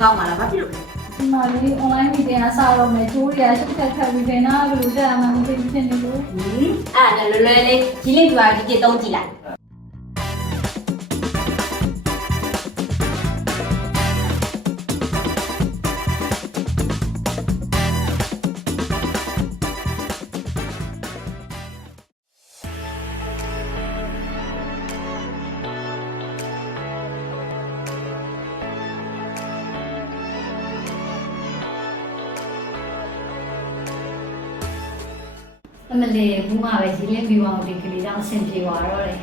ကောင်းပါလားဘာဖြစ်လို့လဲ ဒီမှာလေ online meeting အစားတော့မယ်ကျိုးရရှုပ်ခက်ခက်ပြီးဘယ်နာဘယ်လိုတက်အမှမသိဖြစ်နေလို့ အဲ့ဒါလွယ်လွယ်လေးကြီးလေးပြပါဒီကြည့်သုံးကြည့်လိုက်အမလေးဘူးမှာပဲရင်းလင်းပြီးအောင်ဒီကလေးတော့အဆင်ပြေသွားတော့တယ်